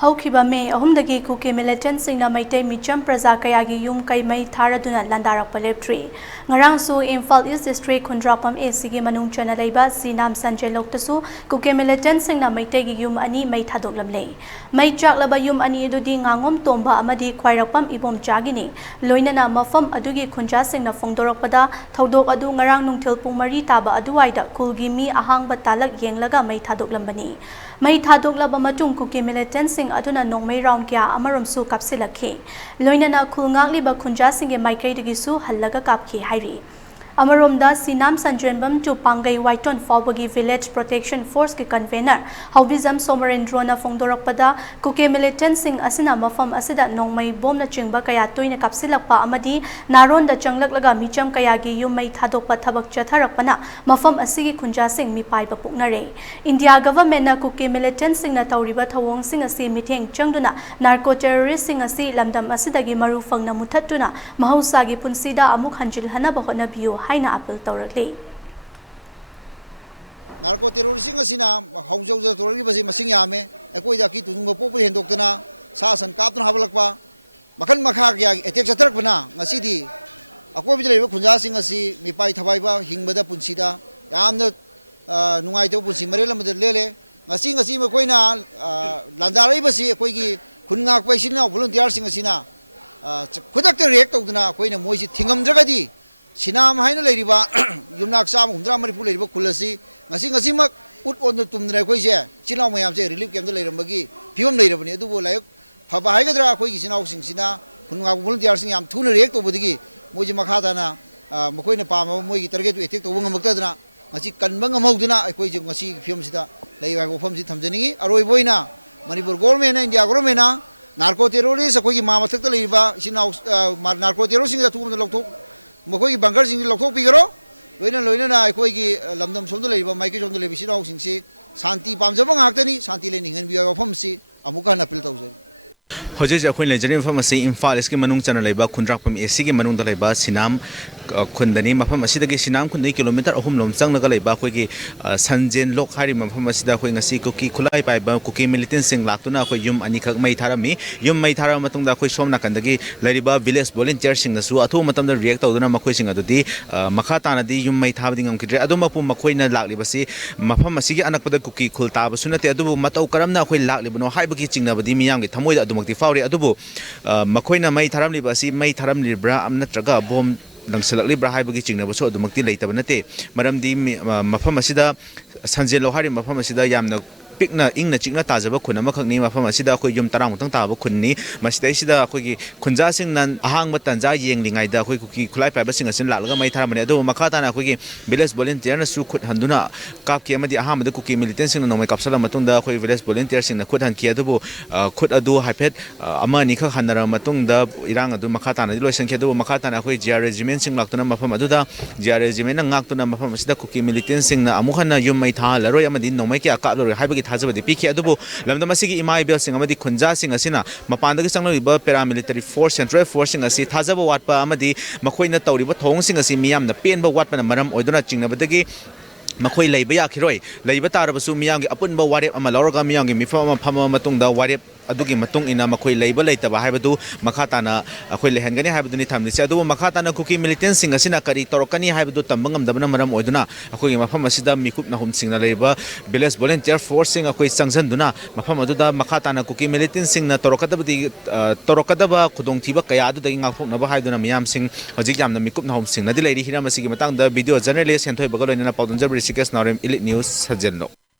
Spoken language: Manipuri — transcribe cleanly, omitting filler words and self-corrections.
ꯍꯧꯈꯤꯕ ꯃꯦ 3ꯗꯒꯤ ꯀꯨꯀꯤ ꯃꯤꯂꯤꯇꯦꯟꯠꯁꯤꯡꯅ ꯃꯩꯇꯩ ꯃꯤꯆꯝ ꯄ꯭ꯔꯖꯥ ꯀꯌꯥꯒꯤ ꯌꯨꯝ ꯀꯩ ꯃꯩ ꯊꯥꯔꯗꯨꯅ ꯂꯥꯟꯗꯥꯔꯛꯄ ꯂꯦꯞꯇ꯭ꯔꯤ꯫ ꯉꯔꯥꯡꯁꯨ ꯏꯝꯐꯥꯜ ꯏꯁ ꯗꯤꯁꯇ꯭ꯔꯤꯛ ꯈꯨꯟꯗ꯭ꯔꯥꯛꯄꯝ ꯑꯦꯁꯤꯒꯤ ꯃꯅꯨꯡ ꯆꯟꯅ ꯂꯩꯕ ꯁꯤꯅꯥꯝ ꯁꯟꯖꯦꯂꯣꯛꯇꯁꯨ ꯀꯨꯀꯤ ꯃꯤꯂꯤꯇꯦꯟꯠꯁꯤꯡꯅ ꯃꯩꯇꯩꯒꯤ ꯌꯨꯝ 2 ꯃꯩ ꯊꯥꯗꯣꯛꯂꯝꯂꯦ꯫ ꯃꯩ ꯆꯥꯛꯂꯕ ꯌꯨꯝ 2 ꯑꯗꯨꯗꯤ ꯉꯥꯉꯣꯝ ꯇꯣꯝꯕ ꯑꯃꯗꯤ ꯈ꯭ꯋꯥꯏꯔꯥꯛꯄꯝ ꯏꯕꯣꯝꯆꯥꯒꯤꯅꯤ꯫ ꯂꯣꯏꯅꯅ ꯃꯐꯝ ꯑꯗꯨꯒꯤ ꯈꯨꯟꯖꯥꯁꯤꯡꯅ ꯐꯣꯡꯗꯣꯔꯛꯄꯗ ꯊꯧꯗꯣꯛ ꯑꯗꯨ ꯉꯔꯥꯡ ꯅꯨꯡꯊꯤꯜ ꯄꯨꯡ 4 ꯇꯥꯕ ꯑꯗꯨꯋꯥꯏꯗ ꯈꯨꯜꯒꯤ ꯃꯤ ꯑꯍꯥꯡꯕ ꯇꯥꯂꯛ ꯌꯦꯡꯂꯒ ꯃꯩ ꯊꯥꯗꯣꯛꯂꯝꯕꯅꯤ꯫ ꯃꯩ ꯊꯥꯗꯣꯛꯂꯕ ꯃꯇꯨꯡ ꯀꯨꯀꯤ ꯃꯤꯂꯤꯇꯦꯟꯠꯁꯤꯡ ꯑꯗꯨꯅ ꯅꯣꯡꯃꯩ ꯔꯥꯎꯟ ꯀꯌꯥ ꯑꯃꯔꯣꯝꯁꯨ ꯀꯥꯞꯁꯤꯜꯂꯛꯈꯤ꯫ ꯂꯣꯏꯅꯅ ꯈꯨꯜ ꯉꯥꯛꯂꯤꯕ ꯈꯨꯟꯖꯥꯁꯤꯡꯒꯤ ꯃꯥꯏꯀꯩꯗꯒꯤꯁꯨ ꯍꯜꯂꯒ ꯀꯥꯞꯈꯤ ꯍꯥꯏꯔꯤ꯫ ꯑꯃꯔꯣꯝꯗ ꯁꯤꯅꯥꯝ ꯁꯟꯖꯦꯟꯕꯝ ꯇꯨ ꯄꯥꯡꯒꯩ ꯋꯥꯏꯇꯣꯟ ꯐꯥꯎꯕꯒꯤ ꯚꯤꯂꯦꯖ ꯄ꯭ꯔꯣꯇꯦꯛꯁꯟ ꯐꯣꯔꯁꯀꯤ ꯀꯟꯚꯦꯅꯔ ꯍꯧꯕꯤꯖꯝ ꯁꯣꯃꯔꯦꯟꯗ꯭ꯔꯣꯅ ꯐꯣꯡꯗꯣꯔꯛꯄꯗ ꯀꯨꯀꯤ ꯃꯤꯂꯤꯇꯦꯟꯠꯁꯤꯡ ꯑꯁꯤꯅ ꯃꯐꯝ ꯑꯁꯤꯗ ꯅꯣꯡꯃꯩ ꯕꯣꯝꯅꯆꯤꯡꯕ ꯀꯌꯥ ꯇꯣꯏꯅ ꯀꯥꯞꯁꯤꯜꯂꯛꯄ ꯑꯃꯗꯤ ꯅꯥꯔꯣꯟꯗ ꯆꯪꯂꯛꯂꯒ ꯃꯤꯆꯝ ꯀꯌꯥꯒꯤ ꯌꯨꯝ ꯃꯩ ꯊꯥꯗꯣꯛꯄ ꯊꯕꯛ ꯆꯠꯊꯔꯛꯄꯅ ꯃꯐꯝ ꯑꯁꯤꯒꯤ ꯈꯨꯟꯖꯥꯁꯤꯡ ꯃꯤꯄꯥꯏꯕ ꯄꯣꯛꯅꯔꯦ꯫ ꯏꯟꯗꯤꯌꯥ ꯒꯚꯔꯟꯃꯦꯟꯠꯅ ꯀꯨꯀꯤ ꯃꯤꯂꯤꯇꯦꯟꯠꯁꯤꯡꯅ ꯇꯧꯔꯤꯕ ꯊꯧꯑꯣꯡꯁꯤꯡ ꯑꯁꯤ ꯃꯤꯠꯌꯦꯡ ꯆꯪꯗꯨꯅ ꯅꯥꯔꯀꯣ ꯇꯦꯔꯣꯔꯤꯁꯠꯁꯤꯡ ꯑꯁꯤ ꯂꯝꯗꯝ ꯑꯁꯤꯗꯒꯤ ꯃꯔꯨ ꯐꯪꯅ ꯃꯨꯠꯊꯠꯇꯨꯅ ꯃꯍꯧꯁꯥꯒꯤ ꯄꯨꯟꯁꯤꯗ ꯑꯃꯨꯛ ꯍꯟꯖꯤꯜꯍꯟꯅꯕ ꯍꯣꯠꯅꯕꯤꯌꯨ ꯍꯥꯏꯅ ꯑꯄꯤꯜ ꯇꯧꯔꯛꯂꯤ꯫ ꯅꯥꯔꯀꯣ ꯇꯦꯔꯣꯔꯤꯁꯠꯁꯤꯡ ꯑꯁꯤꯅ ꯍꯧꯖ ꯇꯧꯔꯛꯂꯤꯕꯁꯤ ꯃꯁꯤꯡ ꯌꯥꯝꯃꯦ꯫ ꯑꯩꯈꯣꯏꯗ ꯑꯀꯤ ꯇꯨꯖꯨꯡꯕ ꯄꯣꯛꯄ ꯍꯦꯟꯗꯣꯛꯇꯨꯅ ꯁꯥ ꯁꯟ ꯀꯥꯞꯇꯨꯅ ꯍꯥꯠꯂꯛꯄ ꯃꯈꯜ ꯃꯈꯥ ꯀꯌꯥꯒꯤ ꯑꯦꯇꯦꯛ ꯆꯠꯊꯔꯛꯄꯅ ꯉꯁꯤꯗꯤ ꯑꯀꯣꯏꯕꯗ ꯂꯩꯔꯤꯕ ꯈꯨꯟꯖꯥꯁꯤꯡ ꯑꯁꯤ ꯃꯤꯄꯥꯏ ꯊꯕꯥꯏꯕ ꯍꯤꯡꯕꯗ ꯄꯨꯟꯁꯤꯗ ꯌꯥꯝꯅ ꯅꯨꯡꯉꯥꯏꯇꯕ ꯄꯨꯟꯁꯤ ꯃꯔꯦꯜ ꯑꯃꯗ ꯂꯦꯜꯂꯦ꯫ ꯉꯁꯤ ꯃꯈꯣꯏꯅ ꯂꯥꯟꯗꯥꯔꯛꯏꯕꯁꯤ ꯑꯩꯈꯣꯏꯒꯤ ꯈꯨꯟ ꯉꯥꯛꯄ ꯏꯆꯤꯜ ꯏꯅꯥꯎ ꯚꯣꯂꯨꯟꯇꯤꯌꯥꯔꯁꯤꯡ ꯑꯁꯤꯅ ꯈꯨꯗꯛꯇ ꯔꯤꯑꯦꯛ ꯇꯧꯗꯨꯅ ꯑꯩꯈꯣꯏꯅ ꯃꯣꯏꯁꯤ ꯊꯤꯡꯉꯝꯗ꯭ꯔꯒꯗꯤ ꯁꯤꯅꯥꯝ ꯍꯥꯏꯅ ꯂꯩꯔꯤꯕ ꯌꯨꯝꯅꯥꯛ 150-130 ꯂꯩꯔꯤꯕ ꯈꯨꯜ ꯑꯁꯤ ꯉꯁꯤꯃꯛ ꯎꯠ ꯑꯣꯟꯗ ꯇꯨꯝꯗꯅ ꯑꯩꯈꯣꯏꯁꯦ ꯏꯆꯤꯜ ꯏꯅꯥꯎ ꯃꯌꯥꯝꯁꯦ ꯔꯤꯂꯤꯐ ꯀꯦꯝꯞꯇ ꯂꯩꯔꯝꯕꯒꯤ ꯐꯤꯕꯝ ꯂꯩꯔꯕꯅꯤ꯫ ꯑꯗꯨꯕꯨ ꯂꯥꯏꯕꯛ ꯐꯕ ꯍꯥꯏꯒꯗ꯭ꯔꯥ ꯑꯩꯈꯣꯏꯒꯤ ꯏꯆꯤꯜ ꯏꯅꯥꯎꯁꯤꯡꯁꯤꯅ ꯈꯨꯟ ꯉꯥꯛꯄ ꯚꯣꯂꯨꯟꯇꯤꯌꯥꯔꯁꯤꯡ ꯌꯥꯝ ꯊꯨꯅ ꯔꯤꯑꯦꯛ ꯇꯧꯕꯗꯒꯤ ꯃꯣꯏꯁꯤ ꯃꯈꯥ ꯇꯥꯅ ꯃꯈꯣꯏꯅ ꯄꯥꯝꯃꯕ ꯃꯣꯏꯒꯤ ꯇꯥꯔꯒꯦꯠꯇꯨ ꯑꯦꯇꯦꯛ ꯇꯧꯕ ꯉꯝꯃꯛꯇꯗꯅ ꯉꯁꯤ ꯀꯟꯕ ꯉꯝꯍꯧꯗꯨꯅ ꯑꯩꯈꯣꯏꯁꯦ ꯉꯁꯤꯒꯤ ꯐꯤꯕꯝꯁꯤꯗ ꯂꯩꯕ ꯍꯥꯏꯕ ꯋꯥꯐꯝꯁꯤ ꯊꯝꯖꯅꯤꯡꯉꯤ꯫ ꯑꯔꯣꯏꯕ ꯑꯣꯏꯅ ꯃꯅꯤꯄꯨꯔ ꯒꯣꯚꯔꯟꯃꯦꯟꯠꯅ ꯏꯟꯗꯤꯌꯥ ꯒꯣꯚꯔꯟꯃꯦꯟꯠꯅ ꯅꯥꯔꯀꯣ ꯇꯦꯔꯣꯔꯤꯁꯠ ꯑꯩꯈꯣꯏꯒꯤ ꯃꯥ ꯃꯊꯛꯇ ꯂꯩꯔꯤꯕ ꯏꯆꯤꯜ ꯏꯅꯥꯎ ꯅꯥꯔꯀꯣ ꯇꯦꯔꯣꯔꯤꯁꯠꯁꯤꯡꯁꯤ ꯑꯊꯨꯕꯗ ꯃꯈꯣꯏꯒꯤ ꯕꯪꯀꯔꯁꯤꯡꯁꯤ ꯂꯧꯊꯣꯛꯄꯤꯈ꯭ꯔꯣ꯫ ꯂꯣꯏꯅꯅ ꯑꯩꯈꯣꯏꯒꯤ ꯂꯝꯗꯝ ꯁꯣꯝꯗ ꯂꯩꯔꯤꯕ ꯃꯥꯏꯀꯩ ꯁꯣꯝꯗ ꯂꯩꯔꯤꯕ ꯏꯆꯤꯜ ꯏꯅꯥꯎꯁꯤꯡꯁꯤ ꯁꯥꯟꯇꯤ ꯄꯥꯝꯖꯕ ꯉꯥꯛꯇꯅꯤ꯫ ꯁꯥꯟꯇꯤ ꯂꯩꯅ ꯍꯤꯡꯍꯟꯕꯤꯌꯨ ꯍꯥꯏꯕ ꯋꯥꯐꯝꯁꯤ ꯑꯃꯨꯛꯀ ꯍꯟꯅ ꯑꯄꯤꯜ ꯇꯧꯖꯔꯤ꯫ ꯍꯧꯖꯤꯛ ꯑꯩꯈꯣꯏ ꯂꯩꯖꯔꯤꯕ ꯃꯐꯝ ꯑꯁꯤ ꯏꯝꯐꯥꯜ ꯏꯁꯀꯤ ꯃꯅꯨꯡ ꯆꯟꯅ ꯂꯩꯕ ꯈꯨꯟꯗ꯭ꯔꯥꯛꯄꯝ ꯑꯦꯁꯤꯒꯤ ꯃꯅꯨꯡꯗ ꯂꯩꯕ ꯁꯤꯅꯥꯝ ꯈꯨꯟꯗꯅꯤ꯫ ꯃꯐꯝ ꯑꯁꯤꯗꯒꯤ ꯁꯤꯅꯥꯝ ꯈꯨꯟꯗꯒꯤ ꯀꯤꯂꯣꯃꯤꯇꯔ 3 ꯂꯣꯝ ꯆꯪꯂꯒ ꯂꯩꯕ ꯑꯩꯈꯣꯏꯒꯤ ꯁꯟꯖꯦꯟꯂꯣꯛ ꯍꯥꯏꯔꯤꯕ ꯃꯐꯝ ꯑꯁꯤꯗ ꯑꯩꯈꯣꯏ ꯉꯁꯤ ꯀꯨꯀꯤ ꯈꯨꯠꯂꯥꯏ ꯄꯥꯏꯕ ꯀꯨꯀꯤ ꯃꯤꯂꯤꯇꯦꯟꯠꯁꯤꯡ ꯂꯥꯛꯇꯨꯅ ꯑꯩꯈꯣই ꯌꯨꯝ 2ꯈꯛ ꯃꯩ ꯊꯥꯔꯝꯃꯤ꯫ ꯌꯨꯝ ꯃꯩ ꯊꯥꯔꯕ ꯃꯇꯨꯡꯗ ꯑꯩꯈꯣꯏ ꯁꯣꯝ ꯅꯥꯀꯟꯗꯒꯤ ꯂꯩꯔꯤꯕ ꯚꯤꯂꯦꯖ ꯚꯣꯂꯨꯟꯇꯤꯌꯔꯁꯤꯡꯅꯁꯨ ꯑꯊꯨꯕ ꯃꯇꯝꯗ ꯔꯤꯑꯦꯛ ꯇꯧꯗꯨꯅ ꯃꯈꯣꯏꯁꯤꯡ ꯑꯗꯨꯗꯤ ꯃꯈꯥ ꯇꯥꯅꯗꯤ ꯌꯨꯝ ꯃꯩ ꯊꯥꯕꯗꯤ ꯉꯝꯈꯤꯗ꯭ꯔꯦ꯫ ꯑꯗꯨꯃꯛꯄꯨ ꯃꯈꯣꯏꯅ ꯂꯥꯛꯂꯤꯕꯁꯤ ꯃꯐꯝ ꯑꯁꯤꯒꯤ ꯑꯅꯛꯄꯗ ꯀꯨꯀꯤ ꯈꯨꯜ ꯇꯥꯕꯁꯨ ꯅꯠꯇꯦ꯫ ꯑꯗꯨꯕꯨ ꯃꯇꯧ ꯀꯔꯝꯅ ꯑꯩꯈꯣꯏ ꯂꯥꯛꯂꯤꯕꯅꯣ ꯍꯥꯏꯕꯒꯤ ꯆꯤꯡꯅꯕꯗꯤ ꯃꯤꯌꯥꯝꯒꯤ ꯊꯃꯣꯏꯗ ꯑꯗꯨꯃꯛꯇꯤ ꯐꯥꯎꯔꯤ꯫ ꯑꯗꯨꯕꯨ ꯃꯈꯣꯏꯅ ꯃꯩ ꯊꯥꯔꯝꯂꯤꯕ ꯑꯁꯤ ꯃꯩ ꯊꯥꯔꯝꯂꯤꯕ꯭ꯔꯥ ꯅꯠꯇ꯭ꯔꯒ ꯕꯣꯝ ꯂꯪꯁꯤꯜꯂꯛꯂꯤꯕ꯭ꯔꯥ ꯍꯥꯏꯕꯒꯤ ꯆꯤꯡꯅꯕꯁꯨ ꯑꯗꯨꯃꯛꯇꯤ ꯂꯩꯇꯕ ꯅꯠꯇꯦ꯫ ꯃꯔꯝꯗꯤ ꯃꯐꯝ ꯑꯁꯤꯗ ꯁꯟꯖꯦꯟꯂꯣꯛ ꯍꯥꯏꯔꯤꯕ ꯃꯐꯝ ꯑꯁꯤꯗ ꯌꯥꯝꯅ ꯄꯤꯛꯅ ꯏꯪꯅ ꯆꯤꯛꯅ ꯇꯥꯖꯕ ꯈꯨꯟ ꯑꯃꯈꯛꯅꯤ꯫ ꯃꯐꯝ ꯑꯁꯤꯗ ꯑꯩꯈꯣꯏ ꯌꯨꯝ 10ꯃꯨꯛꯇꯪ ꯇꯥꯕ ꯈꯨꯟꯅꯤ꯫ ꯃꯁꯤꯗꯩꯁꯤꯗ ꯑꯩꯈꯣꯏꯒꯤ ꯈꯨꯟꯖꯥꯁꯤꯡꯅ ꯑꯍꯥꯡꯕ ꯇꯟꯖꯥ ꯌꯦꯡꯂꯤꯉꯩꯗ ꯑꯩꯈꯣꯏ ꯀꯨꯀꯤ ꯈꯨꯠꯂꯥꯏ ꯄꯥꯏꯕꯁꯤꯡ ꯑꯁꯤꯅ ꯂꯥꯛꯂꯒ ꯃꯩ ꯊꯥꯔꯝꯕꯅꯤ꯫ ꯑꯗꯨꯕꯨ ꯃꯈꯥ ꯇꯥꯅ ꯑꯩꯈꯣꯏꯒꯤ ꯚꯤꯂꯦꯖ ꯚꯣꯂꯨꯟꯇꯤꯌꯔꯅꯁꯨ ꯈꯨꯠ ꯍꯟꯗꯨꯅ ꯀꯥꯞꯈꯤ ꯑꯃꯗꯤ ꯑꯍꯥꯟꯕꯗ ꯀꯨꯀꯤ ꯃꯤꯂꯤꯇꯦꯟꯠꯁꯤꯡꯅ ꯅꯣꯡꯃꯩ ꯀꯥꯞꯁꯤꯜꯂꯕ ꯃꯇꯨꯡꯗ ꯑꯩꯈꯣꯏ ꯚꯤꯂꯦꯖ ꯚꯣꯂꯨꯟꯇꯤꯌꯔꯁꯤꯡꯅ ꯈꯨꯠ ꯍꯟꯈꯤ꯫ ꯑꯗꯨꯕꯨ ꯈꯨꯠ ꯑꯗꯨ ꯍꯥꯏꯐꯦꯠ 1-2ꯈꯛ ꯍꯟꯅꯔꯕ ꯃꯇꯨꯡꯗ ꯏꯔꯥꯡ ꯑꯗꯨ ꯃꯈꯥ ꯇꯥꯅꯗꯤ ꯂꯣꯏꯁꯤꯟꯈꯤ꯫ ꯑꯗꯨꯕꯨ ꯃꯈꯥ ꯇꯥꯅ ꯑꯩꯈꯣꯏ ꯖꯤꯑꯥꯔ ꯔꯦꯖꯤꯃꯦꯟꯠꯁꯤꯡ ꯂꯥꯛꯇꯨꯅ ꯃꯐꯝ ꯑꯗꯨꯗ ꯖꯤꯑꯥꯔ ꯔꯦꯖꯤꯃꯦꯟꯠꯅ ꯉꯥꯛꯇꯨꯅ ꯃꯐꯝ ꯑꯁꯤꯗ ꯀꯨꯀꯤ ꯃꯤꯂꯤꯇꯦꯟꯠꯁꯤꯡꯅ ꯑꯃꯨꯛ ꯍꯟꯅ ꯌꯨꯝ ꯃꯩ ꯊꯥꯍꯜꯂꯔꯣꯏ ꯑꯃꯗꯤ ꯅꯣꯡꯃꯩ ꯀꯌꯥ ꯀꯥꯞꯂꯔꯣꯏ ꯍꯥꯏꯕꯒꯤ ꯊꯥꯖꯕꯗꯤ ꯄꯤꯈꯤ꯫ ꯑꯗꯨꯕꯨ ꯂꯝꯗꯝ ꯑꯁꯤꯒꯤ ꯏꯃꯥ ꯏꯕꯦꯜꯁꯤꯡ ꯑꯃꯗꯤ ꯈꯨꯟꯖꯥꯁꯤꯡ ꯑꯁꯤꯅ ꯃꯄꯥꯟꯗꯒꯤ ꯆꯪꯂꯛꯂꯤꯕ ꯄꯦꯔꯥꯃꯤꯂꯤꯇꯔꯤ ꯐꯣꯔꯁ ꯁꯦꯟꯇ꯭ꯔꯦꯜ ꯐꯣꯔꯁꯁꯤꯡ ꯑꯁꯤ ꯊꯥꯖꯕ ꯋꯥꯠꯄ ꯑꯃꯗꯤ ꯃꯈꯣꯏꯅ ꯇꯧꯔꯤꯕ ꯊꯧꯑꯣꯡꯁꯤꯡ ꯑꯁꯤ ꯃꯤꯌꯥꯝꯅ ꯄꯦꯟꯕ ꯋꯥꯠꯄꯅ ꯃꯔꯝ ꯑꯣꯏꯗꯨꯅ ꯆꯤꯡꯅꯕꯗꯒꯤ ꯃꯈꯣꯏ ꯂꯩꯕ ꯌꯥꯈꯤꯔꯣꯏ꯫ ꯂꯩꯕ ꯇꯥꯔꯕꯁꯨ ꯃꯤꯌꯥꯝꯒꯤ ꯑꯄꯨꯟꯕ ꯋꯥꯔꯦꯞ ꯑꯃ ꯂꯧꯔꯒ ꯃꯤꯌꯥꯝꯒꯤ ꯃꯤꯐꯝ ꯑꯃ ꯐꯝꯃꯕ ꯃꯇꯨꯡꯗ ꯋꯥꯔꯦꯞ ꯑꯗꯨꯒꯤ ꯃꯇꯨꯡ ꯏꯟꯅ ꯃꯈꯣꯏ ꯂꯩꯕ ꯂꯩꯇꯕ ꯍꯥꯏꯕꯗꯨ ꯃꯈꯥ ꯇꯥꯅ ꯑꯩꯈꯣꯏ ꯂꯩꯍꯟꯒꯅꯤ ꯍꯥꯏꯕꯗꯨꯅꯤ ꯊꯝꯂꯤꯁꯦ꯫ ꯑꯗꯨꯕꯨ ꯃꯈꯥ ꯇꯥꯅ ꯀꯨꯀꯤ ꯃꯤꯂꯤꯇꯦꯟꯠꯁꯤꯡ ꯑꯁꯤꯅ ꯀꯔꯤ ꯇꯧꯔꯛꯀꯅꯤ ꯍꯥꯏꯕꯗꯨ ꯇꯝꯕ ꯉꯝꯗꯕꯅ ꯃꯔꯝ ꯑꯣꯏꯗꯨꯅ ꯑꯩꯈꯣꯏꯒꯤ ꯃꯐꯝ ꯑꯁꯤꯗ ꯃꯤꯀꯨꯞ ꯅꯥꯍꯨꯝꯁꯤꯡꯅ ꯂꯩꯔꯤꯕ ꯚꯤꯂꯦꯖ ꯚꯣꯂꯨꯟꯇꯤꯌꯔ ꯐꯣꯔꯁꯁꯤꯡ ꯑꯩꯈꯣꯏ ꯆꯪꯁꯤꯟꯗꯨꯅ ꯃꯐꯝ ꯑꯗꯨꯗ ꯃꯈꯥ ꯇꯥꯅ ꯀꯨꯀꯤ ꯃꯤꯂꯤꯇꯦꯟꯠꯁꯤꯡꯅ ꯇꯧꯔꯛꯀꯗꯕ ꯈꯨꯗꯣꯡꯊꯤꯕ ꯀꯌꯥ ꯑꯗꯨꯗꯒꯤ ꯉꯥꯛꯊꯣꯛꯅꯕ ꯍꯥꯏꯗꯨꯅ ꯃꯤꯌꯥꯝꯁꯤꯡ ꯍꯧꯖꯤꯛ ꯌꯥꯝꯅ ꯃꯤꯀꯨꯞ ꯅꯥꯍꯨꯝꯁꯤꯡꯅꯗꯤ ꯂꯩꯔꯤ꯫ ꯍꯤꯔꯝ ꯑꯁꯤꯒꯤ ꯃꯇꯥꯡꯗ ꯚꯤꯗꯤꯑꯣ ꯖꯔꯅꯦꯂꯤꯁꯠ ꯍꯦꯟꯊꯣꯏꯕꯒ ꯂꯣꯏꯅꯅ ꯄꯥꯎꯗꯝꯖꯕ ꯔꯤꯁꯤꯀꯦꯁ ꯅꯥꯎꯔꯦꯝ, ꯏꯂꯤꯠ ꯅ꯭ꯌꯨꯁ, ꯁꯟꯖꯦꯟꯂꯣꯛ꯫